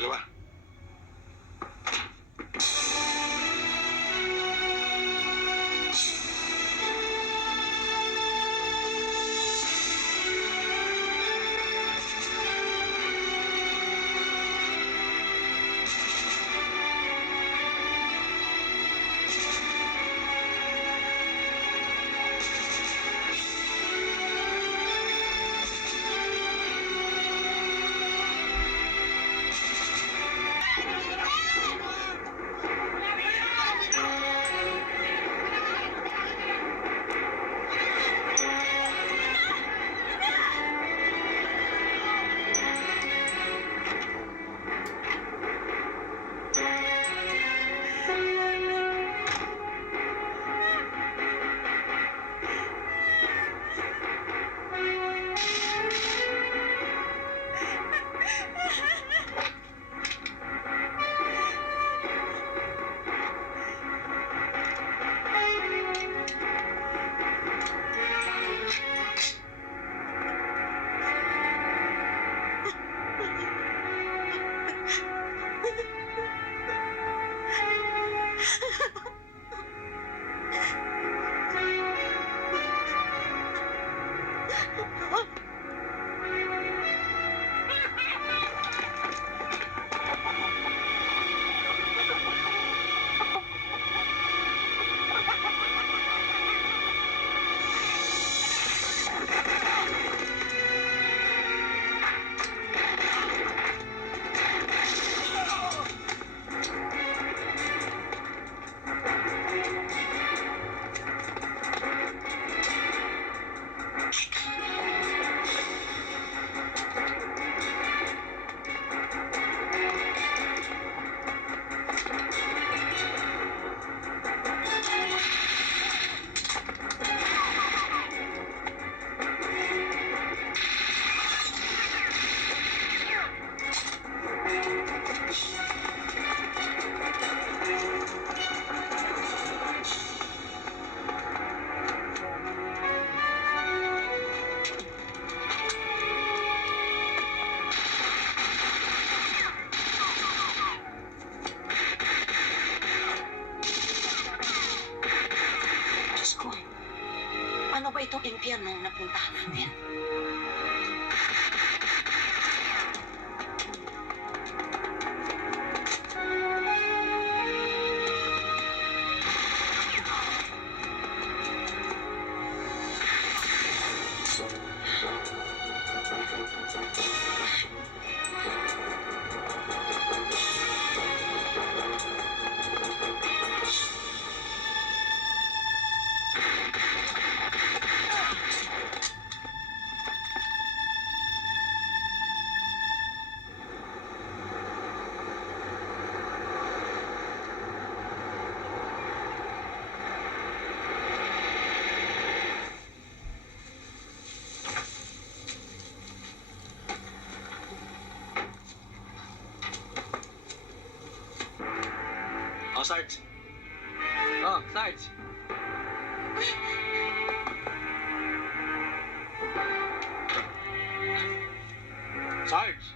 dalawa. Diyos ko, ano ba itong impyerno na napuntahan natin? Oh, Sarge. Oh, Sarge. Sarge.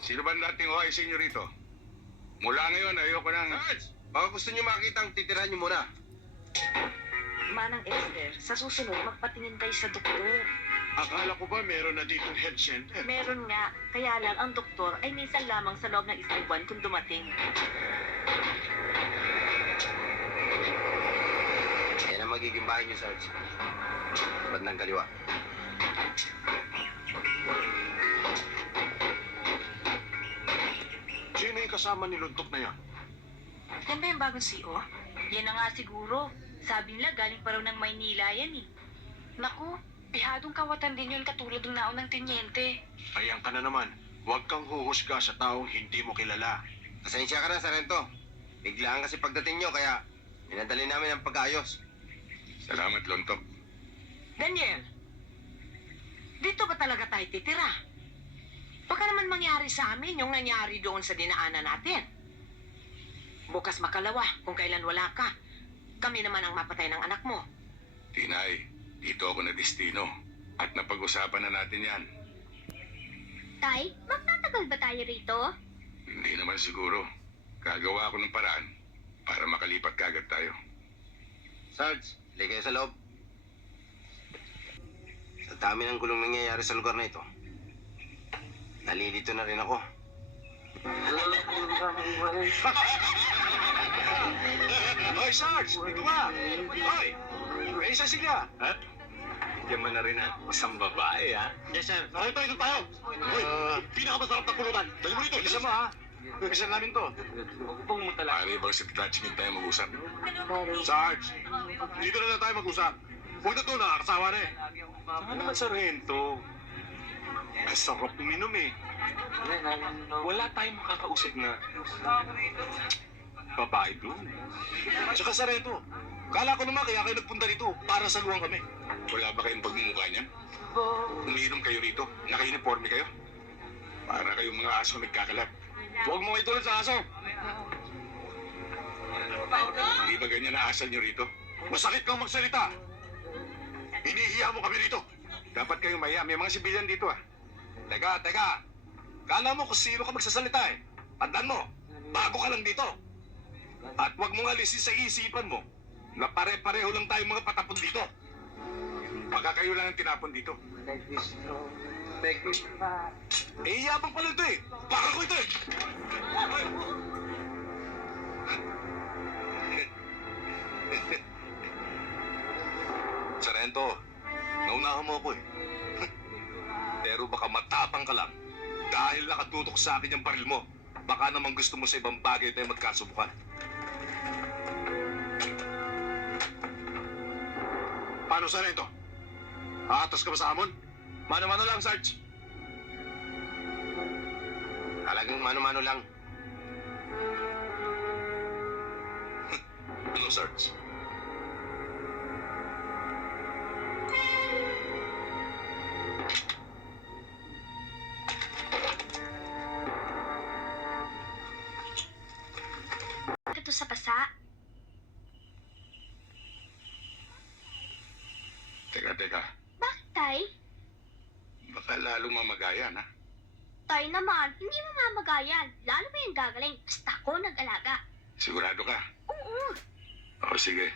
Sino ba ang dating OIC nyo rito? Mula ngayon, ayoko nang... Sarge! Baka gusto niyo makita ang titirahan niyo muna. Manang Esther, sa susunod magpatingin tayo sa doktor. Akala ko ba meron na ditong head center? Meron nga, kaya lang ang doktor ay minsan lamang sa loob ng isang buwan kung dumating. Yan ang magiging bahay niyo, Sarge. Bandang kaliwa. Sino yung kasama ni Luntok na yan? Yan ba yung bagong CO? Yan na nga siguro. Sabi nila galing pa raw ng Maynila yan eh. Naku, pihadong kawatan din yun katulad ng naunang tenyente. Ayan ka na naman. Huwag kang huhusga sa taong hindi mo kilala. Pasensya ka na, Sarento. Biglaan kasi pagdating niyo, kaya Pinadali namin ang pag-ayos. Salamat, Lontok. Daniel, dito ba talaga tayo titira? Baka naman mangyari sa amin yung nangyari doon sa dinaanan natin. Bukas makalawa kung kailan wala ka. Kami naman ang mapatay ng anak mo. Tinay, dito ako na destino. At napag-usapan na natin yan. Tay, magtatagal ba tayo rito? Hindi naman siguro. Gagawa ako ng paraan para makalipat kagad tayo. Sarge, halika kayo sa loob. Sa dami ng gulong nangyayari sa lugar na ito, nalilito na rin ako. Hoy, Sarge! Dito ka! Hoy! May isa siga! Ha? Bigyan mo na rin ang isang babae, ha? Yes, sir. Nakita ito tayo! Hoy! Pinakamasarap na pulutan! Dali mo rito! Bilisan mo, ha? Bilisan namin to. Huwag mo talaga. Pare bang sa Tatching tayo mag-usap? Sarge! Dito na lang tayo mag-usap. Huwag na to, nakakasawa na eh. Saka naman, Sargento. Ang sarap uminom eh. Wala tayong makakausap na babae doon. Saka Sargento, kala ko naman kaya kayo nagpunta dito para saluhan kami. Wala ba kayong pagmumukha niyan? Umiinom kayo rito? Naka-uniforme kayo? Para kayong mga aso nagkakalap. Huwag mo itulad sa aso. Hindi ba ganyan na asal niyo rito? Masakit kang magsalita. Hinihiya mo kami rito. Dapat kayong maya. May mga sibilyan dito ah. Teka. Kala mo kung sino ka magsasalita eh. Tandaan mo, bago ka lang dito. At huwag mong alisin sa isipan mo na pare-pareho lang tayong mga patapon dito. Baka kayo lang ang tinapon dito. Eh, yabang pala ito eh. Baka ko ito eh. Sarento, naunahan mo ako eh. Pero baka matapang ka lang. Dahil nakatutok sa akin yung baril mo. Baka naman gusto mo sa ibang bagay tayo magkasubukan. Paano, Sarento? Aatas ka ba sa amon? Mano-mano lang, Sarge. Talagang mano-mano lang. Ano, Sarge? Ito sa pasa. Teka. Bakit, Tay? Baka lalong mamagayan ha. Tay naman, hindi mamamagayan. Lalo ba yung gagaling? Basta ako nag-alaga. Sigurado ka? Oo. O sige.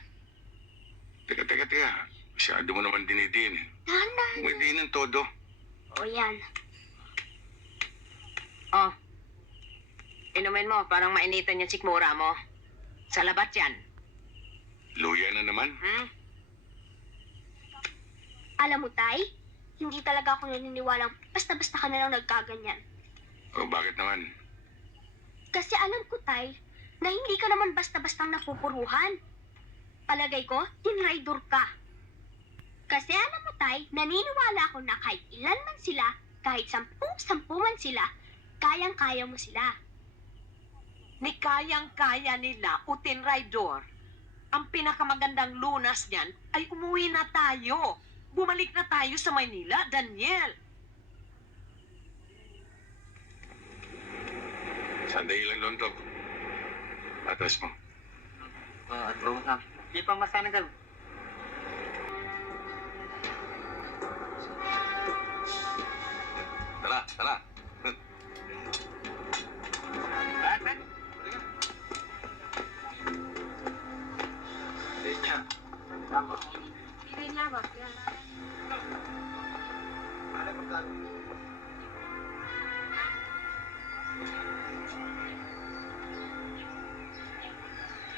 Teka. Masyado mo naman dinidiin eh. Dahan-dahan. May di ng todo. O yan. Oh. Inumin mo, parang mainitan yung sikmura mo. Sa labat yan. Luya na naman. Alam mo, Tay, hindi talaga ako naniniwalang basta-basta ka na lang nagkaganyan. O bakit naman? Kasi alam ko, Tay, na hindi ka naman basta-bastang napupuruhan. Palagay ko, tinraidor ka. Kasi alam mo, Tay, naniniwala ako na kahit ilan man sila, kahit 10 man sila, kayang-kaya mo sila. Ni kayang-kaya nila o tinraidor. Ang pinakamagandang lunas niyan ay umuwi na tayo. Bumalik na tayo sa Maynila, Daniel. Sandali lang, Lontok. Atas mo. Di pa masanagal. Tara.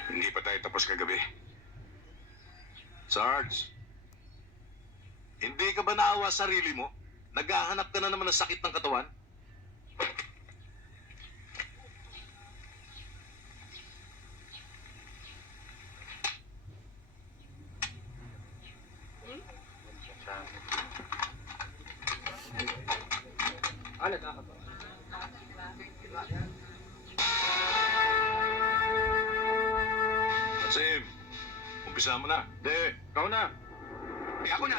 Hindi pa tayo tapos kagabi. Sarge, hindi ka ba naawa sa sarili mo? Naghahanap ka na naman ng sakit ng katawan? Kasim, Umpisa mo na. Hindi, ikaw na. Eh, ako na.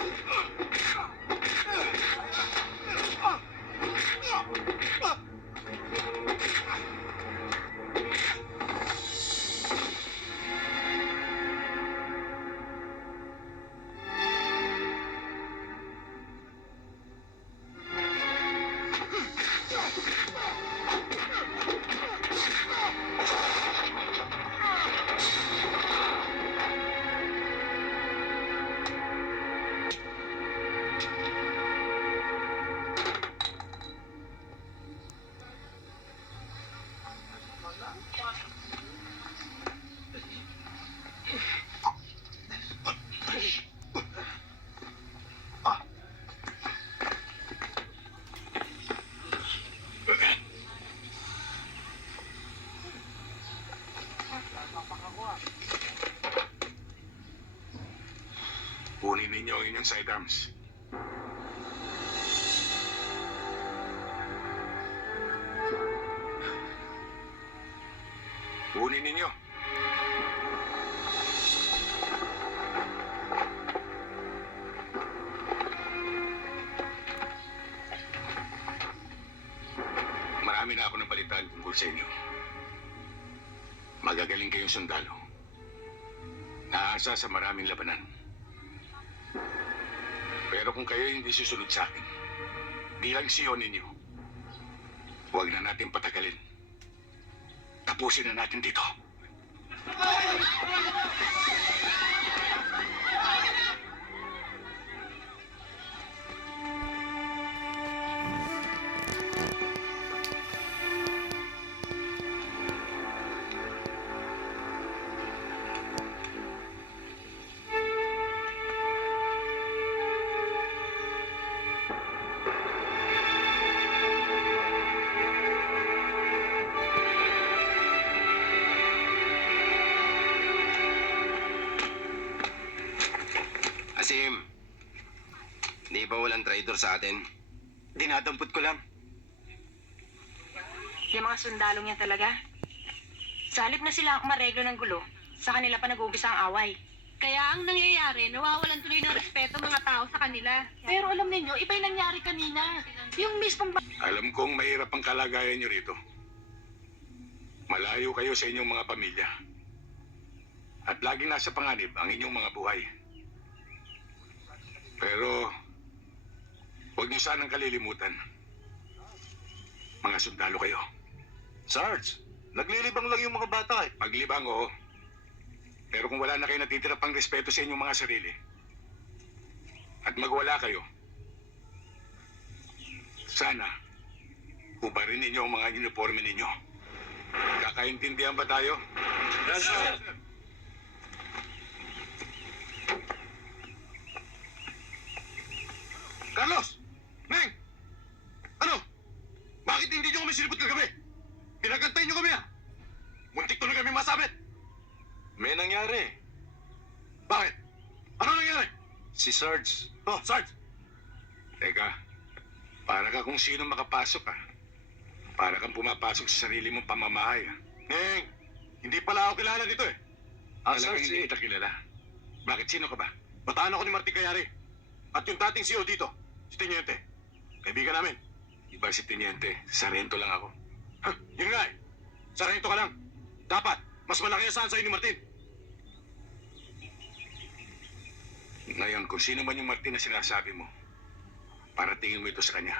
Kunin ninyo ang inyong sidearms. Kunin ninyo. Marami na ako nabalitaan tungkol sa inyo. Magagaling kayong sundalo. Naasa sa maraming labanan. Pero kung kayo hindi susunod sa akin, bilang CEO ninyo, huwag na natin patagalin. Tapusin na natin dito. Asim, di ba walang traitor sa atin? Dinadampot ko lang. Yung mga sundalong yan talaga. Sa halip na sila ang mareglo ng gulo, sa kanila pa nag-uumpisa ang away. Kaya ang nangyayari, nawawalan tuloy ng respeto mga tao sa kanila. Pero alam ninyo, iba yung nangyari kanina. Yung mismong Alam kong mahirap ang kalagayan nyo rito. Malayo kayo sa inyong mga pamilya. At laging nasa panganib ang inyong mga buhay. Pero, huwag niyo sanang kalilimutan. Mga sundalo kayo. Sarge, naglilibang lang yung mga bata eh. Maglibang, oo. Pero kung wala na kayo natitira pang respeto sa inyong mga sarili, at magwala kayo, sana, hubarin ninyo ang mga uniforme ninyo. Kakaintindihan ba tayo? Yes, sir. Carlos! Neng! Ano? Bakit hindi nyo kami sinipot kagabi? Pinagantay nyo kami ah! Muntik tuloy kami masabit! May nangyari. Bakit? Ano nangyari? Si Sarge. Oh, Sarge! Teka, para ka kung sino makapasok ah. Para kang pumapasok sa sarili mong pamamahay ah. Neng! Hindi pala ako kilala dito eh. Talagang hindi kita kilala. Bakit sino ka ba? Bataan ako ni Martin Cayari. At yung dating CEO dito, si Teniente. Kaibigan namin. Iba si Teniente, sarento lang ako. Ha? Yun nga eh. Sarento ka lang. Dapat, mas malaki ang saan sa'yo ni Martin. Ngayon, kung sino man yung Martin na sinasabi mo, paratingin mo ito sa kanya.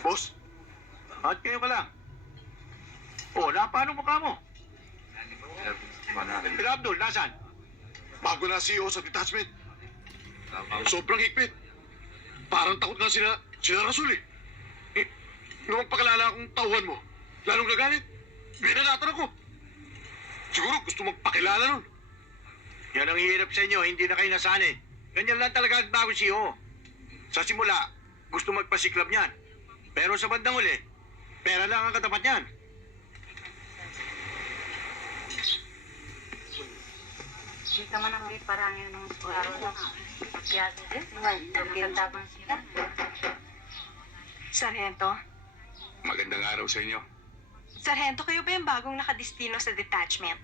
Boss, bakit kayo ka lang? Oh, paano mukha mo? Sir Abdul, nasaan? Bago na CEO sa detachment. Sobrang higpit. Parang takot na sila Rasul eh. Nung magpakilala akong tauhan mo, lalong nagalit. Binalatan ako. Siguro gusto magpakilala nun. Yan ang hirap sa inyo, hindi na kayo nasanay. Ganyan lang talaga ang bagong CEO. Sa simula, gusto magpasiklab niyan. Pero sa bandang uli, pera lang ang katapat niyan. Hindi ka man ang ulit parang yun ng araw lang. Kaya magandabang sila. Sargento? Magandang araw sa inyo. Sargento, kayo ba yung bagong nakadistino sa detachment?